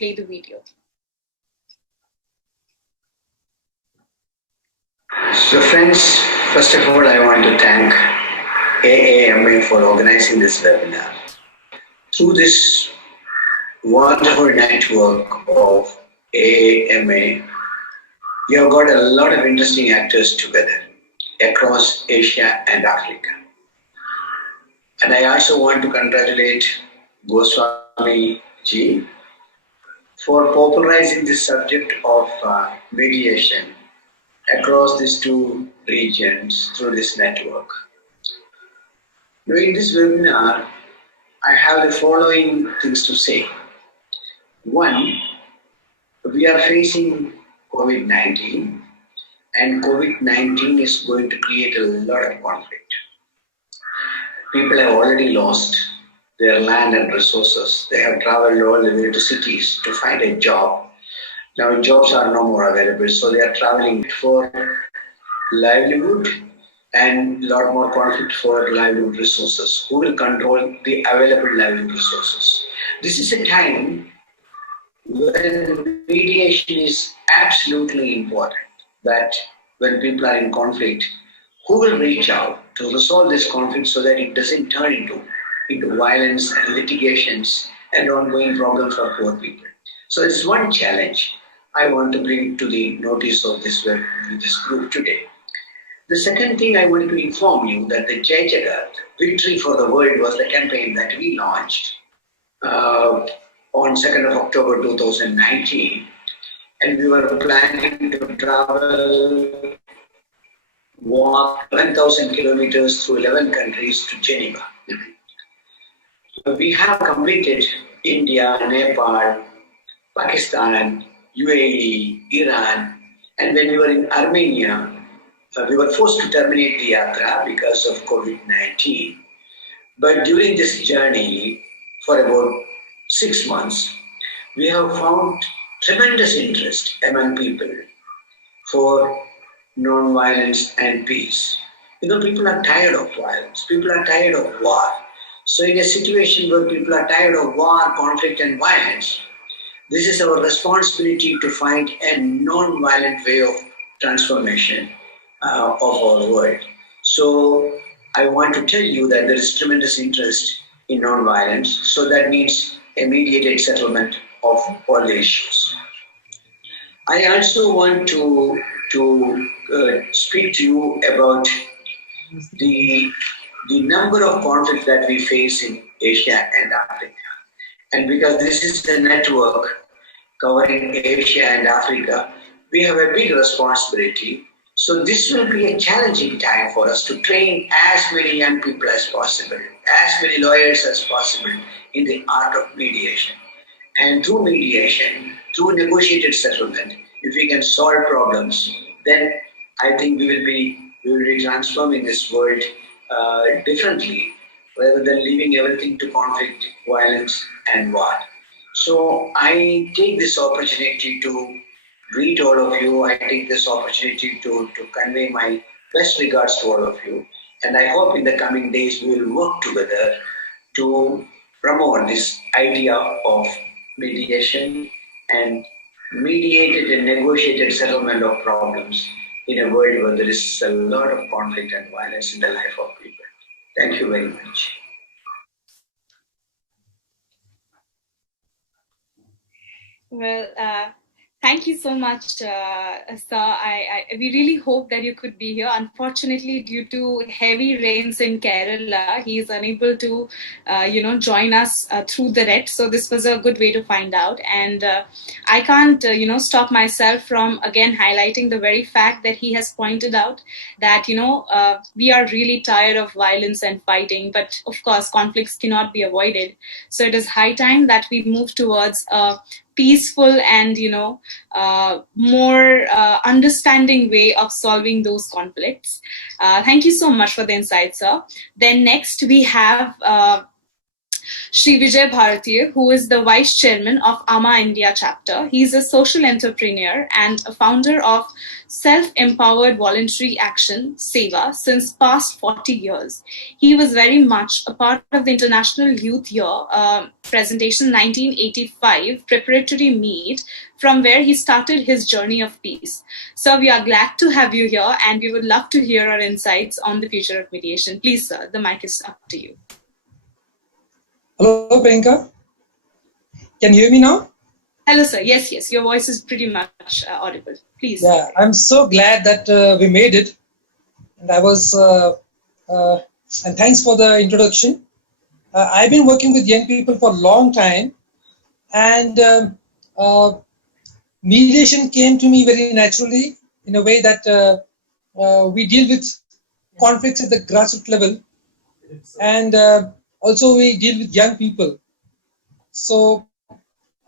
play the video. So friends, first of all, I want to thank AAMA for organizing this webinar. Through this wonderful network of AAMA, you have got a lot of interesting actors together across Asia and Africa. And I also want to congratulate Goswami ji for popularizing the subject of mediation across these two regions through this network. During this webinar, I have the following things to say. One, we are facing COVID-19, and COVID-19 is going to create a lot of conflict. People have already lost their land and resources. They have traveled all the way to cities to find a job. Now jobs are no more available, so they are traveling for livelihood and a lot more conflict for livelihood resources. Who will control the available livelihood resources? This is a time when mediation is absolutely important, that when people are in conflict, who will reach out to resolve this conflict so that it doesn't turn into violence and litigations and ongoing problems for poor people. So it's one challenge I want to bring to the notice of this group today. The second thing I want to inform you that the Jai Jagat, Victory for the World, was the campaign that we launched on 2nd of October 2019, and we were planning to travel, walk 1,000 kilometers through 11 countries to Geneva. We have completed India, Nepal, Pakistan, UAE, Iran, and when we were in Armenia, we were forced to terminate the yatra because of COVID-19. But during this journey, for about 6 months, we have found tremendous interest among people for non-violence and peace. People are tired of violence. People are tired of war. So in a situation where people are tired of war, conflict, and violence, this is our responsibility to find a non-violent way of transformation of our world. So I want to tell you that there is tremendous interest in non-violence. So that means a mediated settlement of all the issues. I also want to speak to you about the number of conflicts that we face in Asia and Africa. And because this is the network covering Asia and Africa, we have a big responsibility. So this will be a challenging time for us to train as many young people as possible, as many lawyers as possible in the art of mediation. And through mediation, through negotiated settlement, if we can solve problems, then I think we will be transforming this world differently, rather than leaving everything to conflict, violence, and war. So I take this opportunity to greet all of you. I take this opportunity to convey my best regards to all of you. And I hope in the coming days we will work together to promote this idea of mediation and mediated and negotiated settlement of problems in a world where there is a lot of conflict and violence in the life of people. Thank you very much. Well, thank you so much, sir. We really hope that you could be here. Unfortunately, due to heavy rains in Kerala, he is unable to, join us through the net. So this was a good way to find out. And I can't, stop myself from again highlighting the very fact that he has pointed out that, we are really tired of violence and fighting. But of course, conflicts cannot be avoided. So it is high time that we move towards peaceful and more understanding way of solving those conflicts. Thank you so much for the insight, sir. Then next we have Sri Vijay Bharatiya, who is the Vice Chairman of AAMA India chapter. He's a social entrepreneur and a founder of Self-Empowered Voluntary Action, SEVA, since past 40 years. He was very much a part of the International Youth Year presentation 1985 preparatory meet, from where he started his journey of peace. So we are glad to have you here, and we would love to hear our insights on the future of mediation. Please, sir, the mic is up to you. Hello, Priyanka. Can you hear me now? Hello, sir. Yes. Your voice is pretty much audible. Please. Yeah, I'm so glad that we made it. And and thanks for the introduction. I've been working with young people for a long time, and mediation came to me very naturally in a way that we deal with conflicts at the grassroots level, and also we deal with young people. So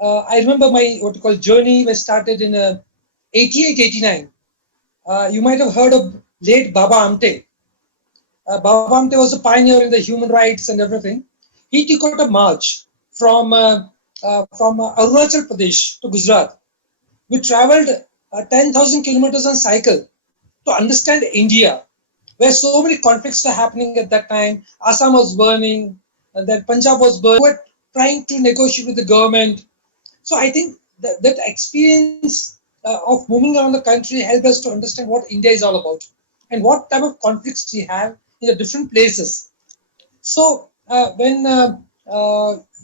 I remember my what you call journey was started in 88, 89. You might have heard of late Baba Amte. Baba Amte was a pioneer in the human rights and everything. He took out a march from Arunachal Pradesh to Gujarat. We traveled 10,000 kilometers on cycle to understand India, where so many conflicts were happening at that time. Assam was burning, and then Punjab was burning. We were trying to negotiate with the government. So I think that experience of moving around the country helped us to understand what India is all about and what type of conflicts we have in the different places. So when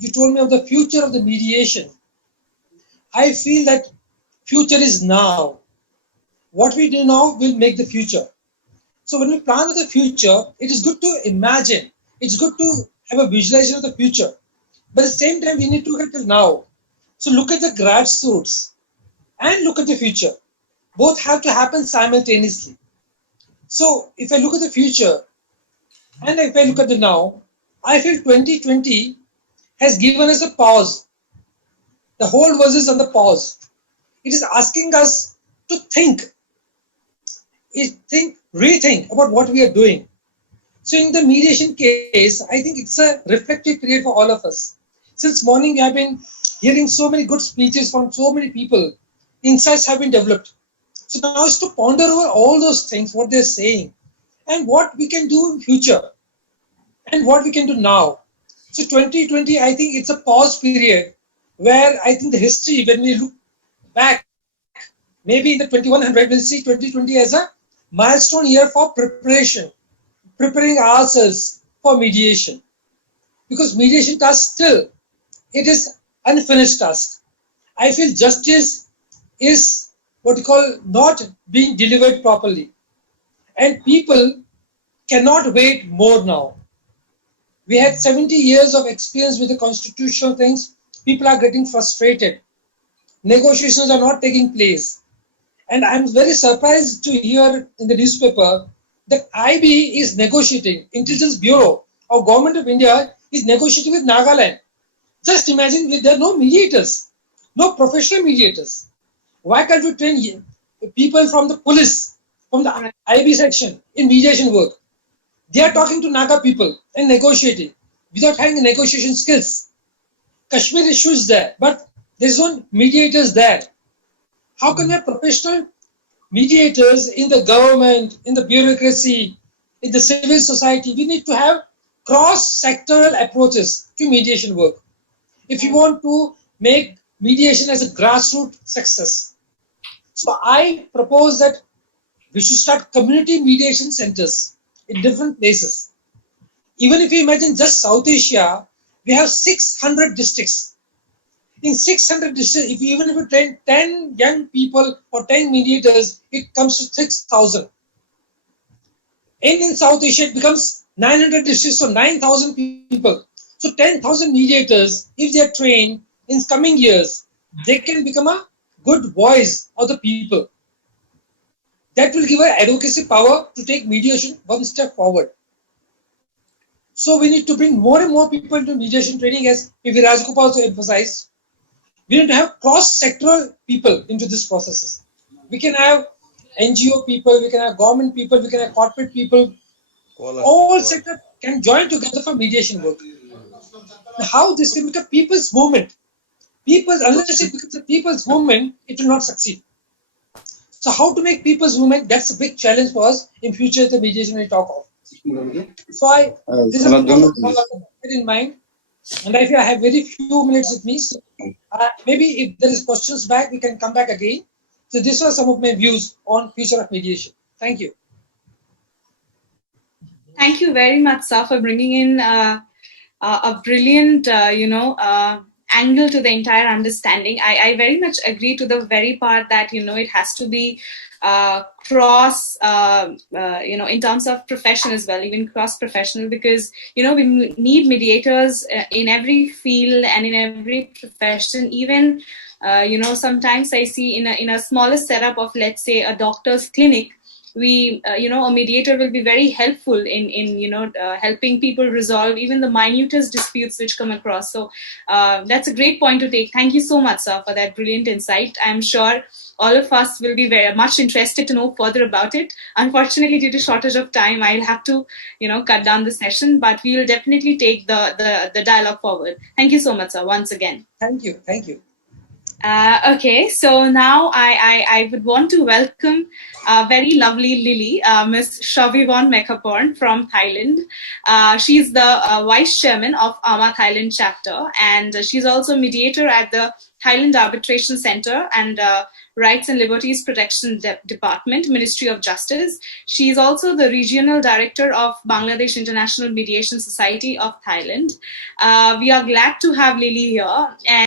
you told me of the future of the mediation, I feel that future is now. What we do now will make the future. So when we plan for the future, it is good to imagine. It's good to have a visualization of the future. But at the same time, we need to look at the now. So look at the grassroots and look at the future. Both have to happen simultaneously. So if I look at the future and if I look at the now, I feel 2020 has given us a pause. The whole world is on the pause. It is asking us to rethink about what we are doing. So in the mediation case, I think it's a reflective period for all of us. Since morning, I've been hearing so many good speeches from so many people. Insights have been developed. So now is to ponder over all those things, what they're saying, and what we can do in future, and what we can do now. So 2020, I think it's a pause period where I think the history, when we look back, maybe in the 2100, we'll see 2020 as a milestone year for preparation, preparing ourselves for mediation. Because mediation task still, it is unfinished task. I feel justice is what you call not being delivered properly. And people cannot wait more now. We had 70 years of experience with the constitutional things. People are getting frustrated. Negotiations are not taking place. And I'm very surprised to hear in the newspaper that IB is negotiating, Intelligence Bureau of Government of India is negotiating with Nagaland. Just imagine there are no mediators, no professional mediators. Why can't we train people from the police, from the IB section in mediation work? They are talking to Naga people and negotiating without having negotiation skills. Kashmir issue is there, but there's no mediators there. How can we have professional mediators in the government, in the bureaucracy, in the civil society? We need to have cross-sectoral approaches to mediation work if you want to make mediation as a grassroots success. So I propose that we should start community mediation centers in different places. Even if you imagine just South Asia, we have 600 districts. In 600 districts, even if you train 10 young people or 10 mediators, it comes to 6,000. And in South Asia, it becomes 900 districts, so 9,000 people. So 10,000 mediators, if they are trained in coming years, they can become a good voice of the people. That will give us advocacy power to take mediation one step forward. So we need to bring more and more people into mediation training, as P.V. Rajagopalji also emphasized. We need to have cross-sectoral people into these processes. We can have NGO people, we can have government people, we can have corporate people. All sectors can join together for mediation work. how this can become people's movement. Unless it becomes a people's movement, it will not succeed. So how to make people's movement, that's a big challenge for us in future, the mediation we talk of. So this is in mind. And I feel I have very few minutes with me. So, maybe if there is questions back, we can come back again. So these are some of my views on future of mediation. Thank you. Thank you very much, sir, for bringing in a brilliant, angle to the entire understanding. I very much agree to the very part that, it has to be cross, in terms of profession as well, even cross-professional, because, we need mediators in every field and in every profession. Even, sometimes I see in a smaller setup of, let's say, a doctor's clinic, we a mediator will be very helpful in helping people resolve even the minutest disputes which come across. So that's a great point to take. Thank you so much, sir, for that brilliant insight. I'm sure all of us will be very much interested to know further about it. Unfortunately, due to shortage of time, I'll have to cut down the session, but we will definitely take the dialogue forward. Thank you so much, sir, once again. Thank you. Okay, so now I would want to welcome very lovely Lily, Miss Shavivon Mekaporn from Thailand. She's the Vice Chairman of AAMA Thailand chapter, and she's also mediator at the Thailand Arbitration Center and Rights and Liberties Protection Department, Ministry of Justice. She is also the Regional Director of Bangladesh International Mediation Society of Thailand. We are glad to have Lily here. And